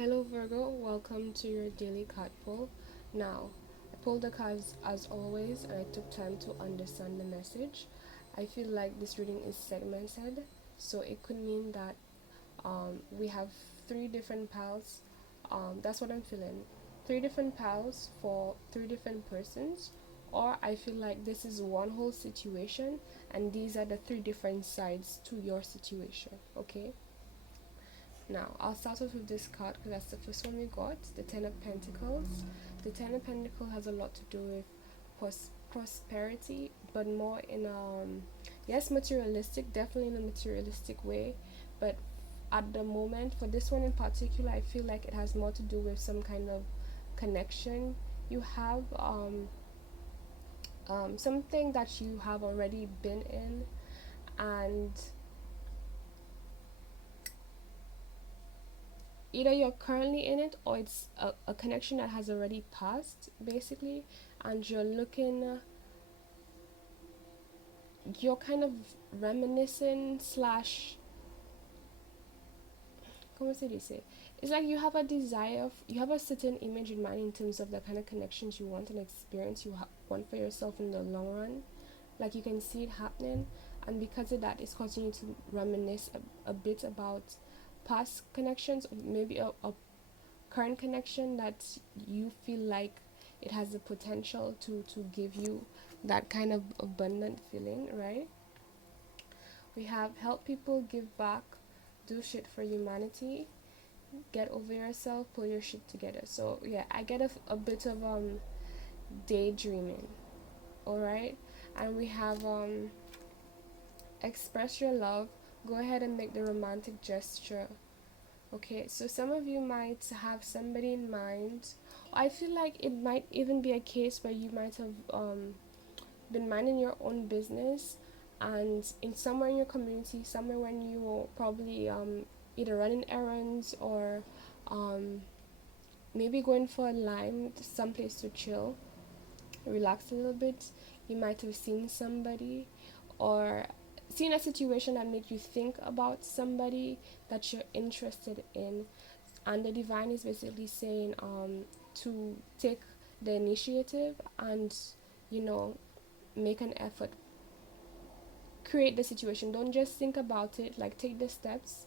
Hello Virgo, welcome to your daily card pull. Now, I pulled the cards as always and I took time to understand the message. I feel like this reading is segmented, so it could mean that we have three different piles. That's what I'm feeling. Three different piles for three different persons, or I feel like this is one whole situation and these are the three different sides to your situation, okay? Now, I'll start off with this card because that's the first one we got, the Ten of Pentacles. The Ten of Pentacles has a lot to do with prosperity, but more in yes, materialistic, definitely in a materialistic way, but at the moment, for this one in particular, I feel like it has more to do with some kind of connection you have, something that you have already been in, and either you're currently in it or it's a connection that has already passed basically, and you're kind of reminiscing slash como se dice, it's like you have a desire you have a certain image in mind in terms of the kind of connections you want and experience you want for yourself in the long run, like you can see it happening, and because of that it's causing you to reminisce a bit about past connections, maybe a current connection that you feel like it has the potential to give you that kind of abundant feeling, right? We have help people, give back, do shit for humanity, get over yourself, pull your shit together. So yeah, I get a bit of daydreaming, all right? And we have express your love, go ahead and make the romantic gesture. Okay, so some of you might have somebody in mind. I feel like it might even be a case where you might have been minding your own business, and in somewhere in your community, somewhere when you were probably either running errands or um, maybe going for a lime, someplace to chill, relax a little bit, you might have seen somebody or seen a situation that made you think about somebody that you're interested in, and the divine is basically saying to take the initiative and you know make an effort, create the situation, don't just think about it, like take the steps,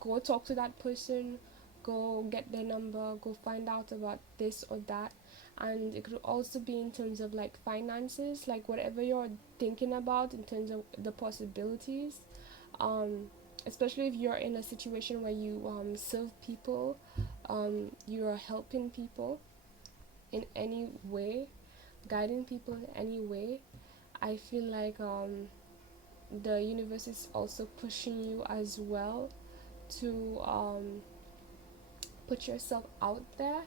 go talk to that person, go get their number, go find out about this or that. And it could also be in terms of like finances, like whatever you're thinking about in terms of the possibilities, um especially if you're in a situation where you serve people, you are helping people in any way, guiding people in any way. I feel like the universe is also pushing you as well to put yourself out there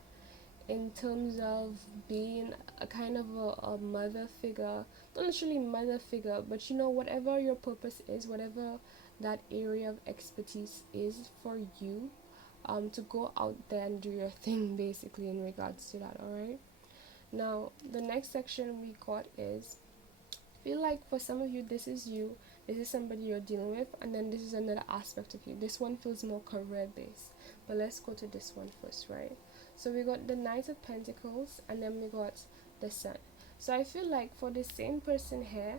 in terms of being a kind of a mother figure, not literally mother figure, but you know, whatever your purpose is, whatever that area of expertise is for you, to go out there and do your thing basically in regards to that, alright? Now, the next section we got is, feel like for some of you, this is you, this is somebody you're dealing with, and then this is another aspect of you. This one feels more career based, but let's go to this one first, right? So we got the Knight of Pentacles, and then we got the Sun. So I feel like for the same person here,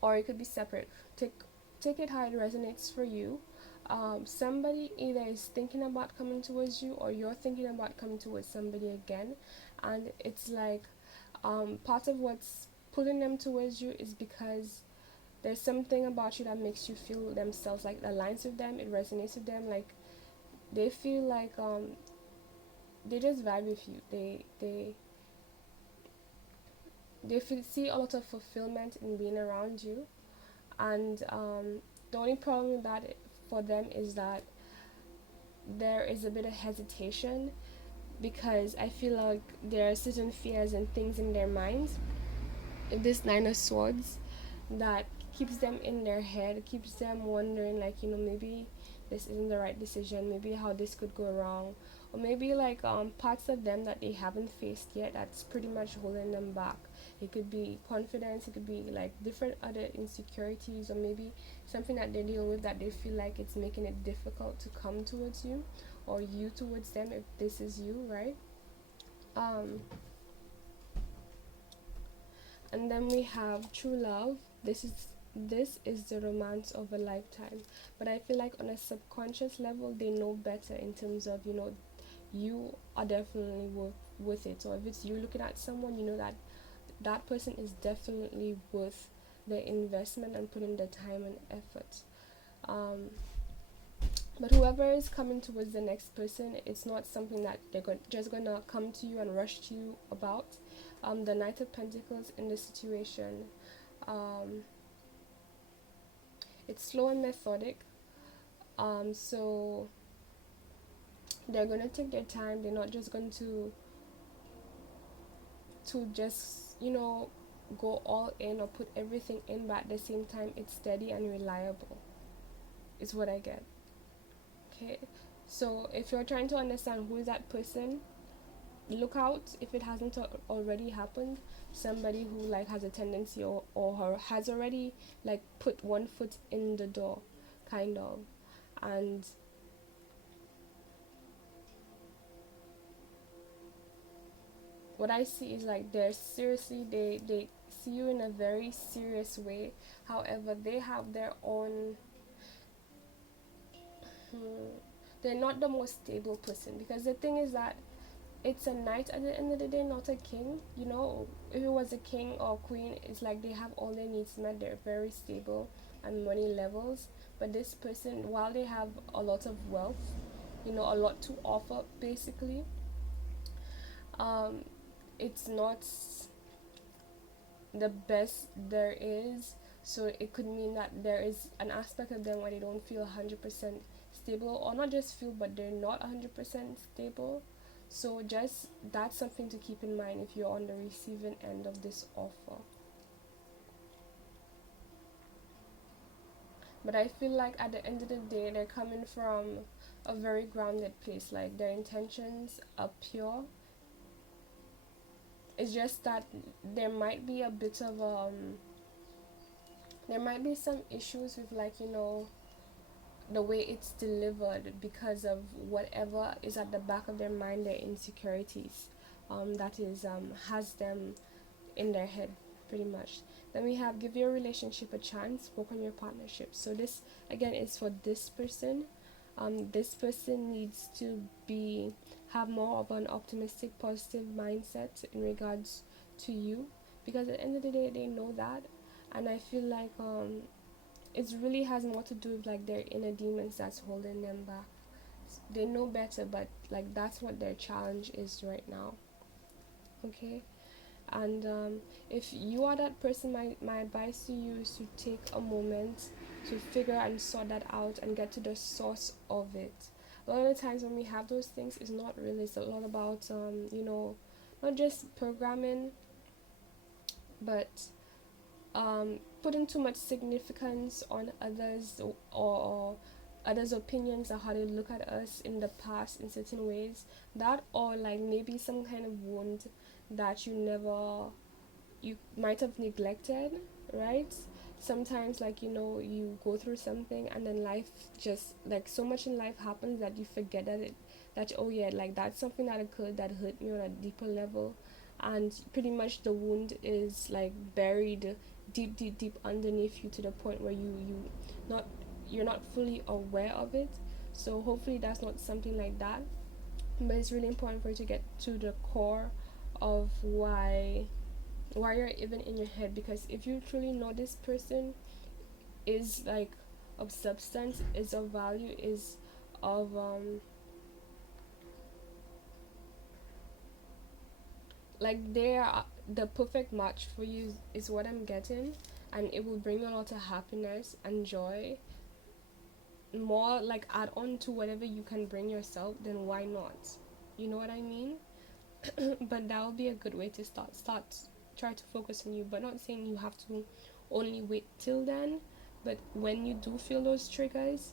or it could be separate, take it how it resonates for you. Somebody either is thinking about coming towards you, or you're thinking about coming towards somebody again, and it's like part of what's pulling them towards you is because there's something about you that makes you feel themselves, like it aligns with them, it resonates with them, like they feel like they just vibe with you, they feel, see a lot of fulfillment in being around you. And the only problem with that for them is that there is a bit of hesitation, because I feel like there are certain fears and things in their minds, this Nine of Swords, that keeps them in their head, keeps them wondering, like, you know, maybe this isn't the right decision, maybe how this could go wrong, or maybe like parts of them that they haven't faced yet that's pretty much holding them back. It could be confidence, it could be like different other insecurities, or maybe something that they're dealing with that they feel like it's making it difficult to come towards you, or you towards them if this is you, right? um and then we have true love. This is the romance of a lifetime. But I feel like on a subconscious level they know better, in terms of, you are definitely worth it. So if it's you looking at someone, you know that that person is definitely worth the investment and putting the time and effort. um but whoever is coming towards the next person, it's not something that just gonna come to you and rush to you about. The Knight of Pentacles in this situation, um it's slow and methodic. So they're gonna take their time. They're not just going to just, go all in or put everything in, but at the same time it's steady and reliable, is what I get. Okay, so if you're trying to understand who is that person, look out, if it hasn't already happened, somebody who like has a tendency, or has already like put one foot in the door, kind of. And what I see is like they see you in a very serious way. However, they have their own, hmm, they're not the most stable person, because the thing is that it's a knight at the end of the day, not a king. If it was a king or queen, it's like they have all their needs met, they're very stable and money levels. But this person, while they have a lot of wealth, a lot to offer basically, um it's not the best there is. So it could mean that there is an aspect of them where they don't feel 100% stable, or not just feel, but they're not 100% stable. So just that's something to keep in mind if you're on the receiving end of this offer. But I feel like at the end of the day, they're coming from a very grounded place. Like their intentions are pure. It's just that there might be a bit of there might be some issues with, like, the way it's delivered, because of whatever is at the back of their mind, their insecurities, that is has them in their head, pretty much. Then we have give your relationship a chance, work on your partnership. So this again is for this person. This person needs to be have more of an optimistic, positive mindset in regards to you, because at the end of the day they know that. And I feel like it really has more to do with like their inner demons that's holding them back. They know better, but like that's what their challenge is right now. Okay. And if you are that person, my advice to you is to take a moment to figure and sort that out and get to the source of it. A lot of the times when we have those things, it's not really, it's a lot about not just programming, but putting too much significance on others, or others' opinions or how they look at us in the past in certain ways. That, or like maybe some kind of wound that you might have neglected, right? Sometimes, like, you go through something, and then life just, like, so much in life happens that you forget that, oh yeah, like that's something that occurred that hurt me on a deeper level. And pretty much the wound is like buried deep, deep, deep underneath you, to the point where not you're not fully aware of it. So hopefully that's not something like that. But it's really important for you to get to the core of why you're even in your head, because if you truly know this person is like of substance, is of value, is of like they're the perfect match for you, is what I'm getting. And it will bring you a lot of happiness and joy, more like add on to whatever you can bring yourself, then why not? You know what I mean? But that would be a good way to start try to focus on you, but not saying you have to only wait till then. But when you do feel those triggers,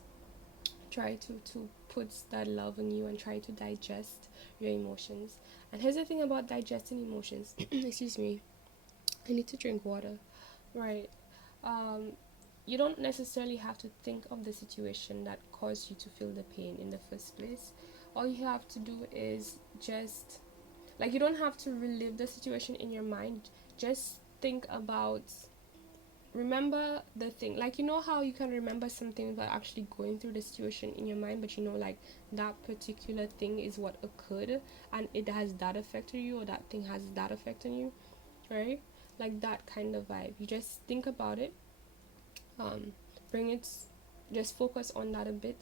try to put that love in you and try to digest your emotions. And here's the thing about digesting emotions. Excuse me. I need to drink water. Right. Um, you don't necessarily have to think of the situation that caused you to feel the pain in the first place. All you have to do is just, like, you don't have to relive the situation in your mind. Just think about, remember the thing. Like, you know how you can remember something without actually going through the situation in your mind, but you know, like, that particular thing is what occurred and it has that effect on you, or that thing has that effect on you, right? Like that kind of vibe. You just think about it, um, bring it, just focus on that a bit.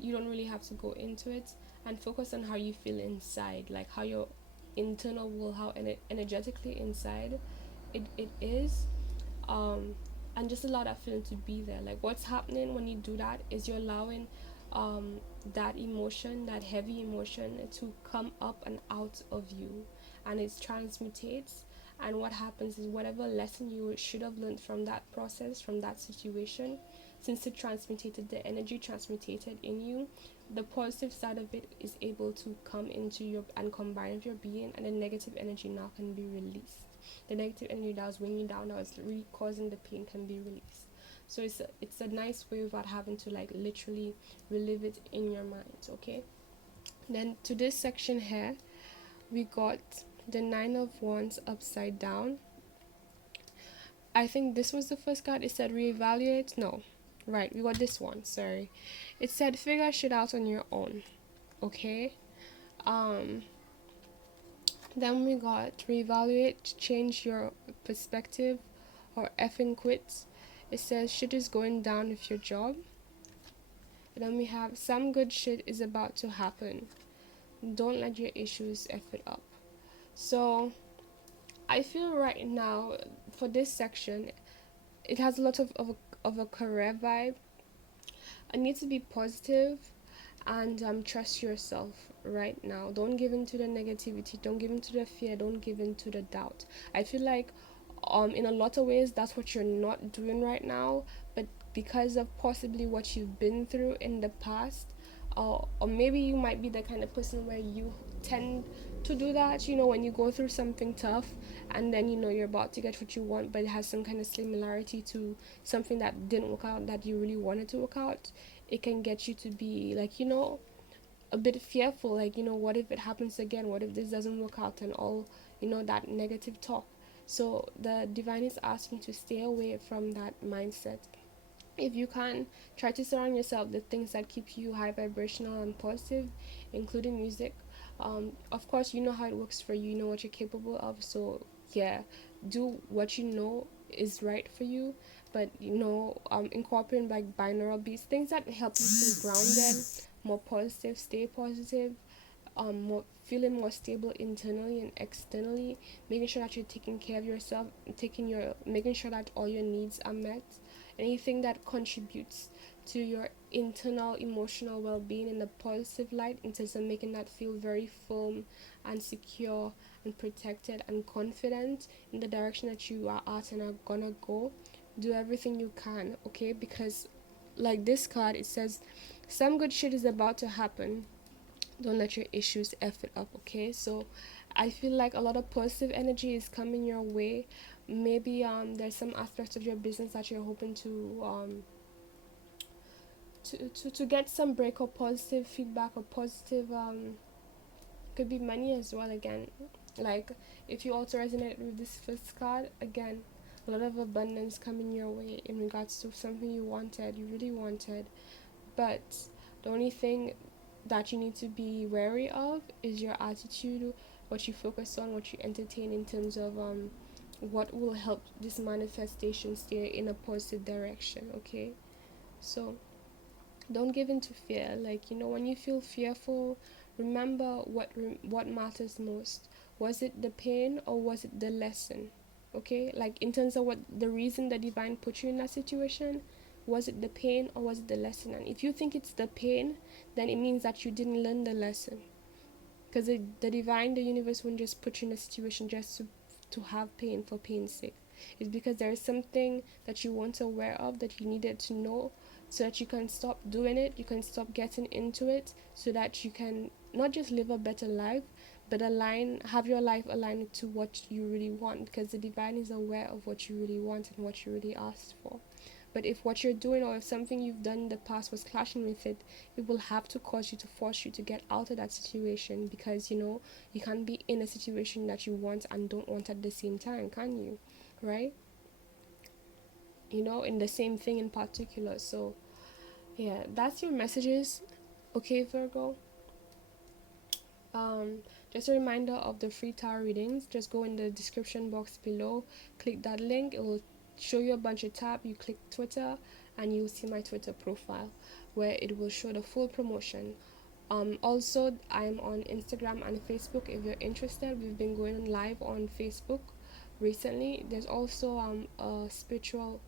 You don't really have to go into it, and focus on how you feel inside, like how your internal will, how energetically inside it is, um, and just allow that feeling to be there. Like, what's happening when you do that is you're allowing that emotion, that heavy emotion, to come up and out of you, and it transmutates. And what happens is, whatever lesson you should have learned from that process, from that situation, since it transmutated, the energy transmutated in you, the positive side of it is able to come into your and combine with your being, and the negative energy now can be released. The negative energy that was weighing you down, that was really causing the pain, can be released. So it's a nice way without having to, like, literally relive it in your mind. Okay. Then to this section here, we got the Nine of Wands upside down. I think this was the first card. It said reevaluate. No, right. We got this one. Sorry. It said figure shit out on your own. Okay. Um. Then we got reevaluate, change your perspective, or effing quit. It says shit is going down with your job. And then we have some good shit is about to happen. Don't let your issues F it up. So I feel right now, for this section, it has a lot of a career vibe. I need to be positive and trust yourself right now. Don't give in to the negativity. Don't give in to the fear. Don't give in to the doubt. I feel like in a lot of ways that's what you're not doing right now, but because of possibly what you've been through in the past, or maybe you might be the kind of person where you tend to do that, when you go through something tough, and then you're about to get what you want, but it has some kind of similarity to something that didn't work out that you really wanted to work out. It can get you to be like, a bit fearful, like, what if it happens again, what if this doesn't work out, and all, that negative talk. So the divine is asking to stay away from that mindset. If you can, try to surround yourself with things that keep you high vibrational and positive, including music. Of course, you know how it works for you, you know what you're capable of, so yeah, do what you know is right for you. But incorporating like binaural beats, things that help you feel grounded, more positive, stay positive, more feeling more stable internally and externally, making sure that you're taking care of yourself, making sure that all your needs are met. Anything that contributes to your internal emotional well-being in a positive light, in terms of making that feel very firm and secure and protected and confident in the direction that you are at and are gonna go. Do everything you can, okay? Because like this card, it says some good shit is about to happen. Don't let your issues F it up, okay? So I feel like a lot of positive energy is coming your way. Maybe there's some aspects of your business that you're hoping to get some break or positive feedback, or positive could be money as well. Again, like, if you also resonate with this first card, again, a lot of abundance coming your way in regards to something you really wanted. But the only thing that you need to be wary of is your attitude, what you focus on, what you entertain, in terms of what will help this manifestation steer in a positive direction. Okay, so don't give in to fear. Like, when you feel fearful, remember what matters most. Was it the pain, or was it the lesson? Okay, like, in terms of what the reason the divine put you in that situation, was it the pain, or was it the lesson? And if you think it's the pain, then it means that you didn't learn the lesson. Because the divine, the universe, wouldn't just put you in a situation just to have pain for pain's sake. It's because there is something that you weren't aware of, that you needed to know, so that you can stop doing it, you can stop getting into it, so that you can not just live a better life, but have your life aligned to what you really want, because the divine is aware of what you really want and what you really asked for. But if what you're doing, or if something you've done in the past was clashing with it, it will have to cause you to force you to get out of that situation, because you can't be in a situation that you want and don't want at the same time, can you? Right? In the same thing in particular. So yeah, that's your messages. Okay, Virgo. Um, just a reminder of the free tarot readings. Just go in the description box below, click that link. It will show you a bunch of tab. You click Twitter, and you'll see my Twitter profile, where it will show the full promotion. Also, I'm on Instagram and Facebook if you're interested. We've been going live on Facebook recently. There's also a spiritual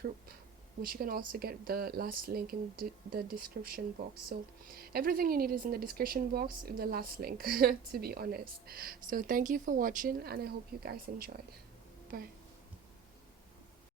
group, which you can also get the last link in the description box. So everything you need is in the description box in the last link, to be honest. So thank you for watching, and I hope you guys enjoyed. Bye.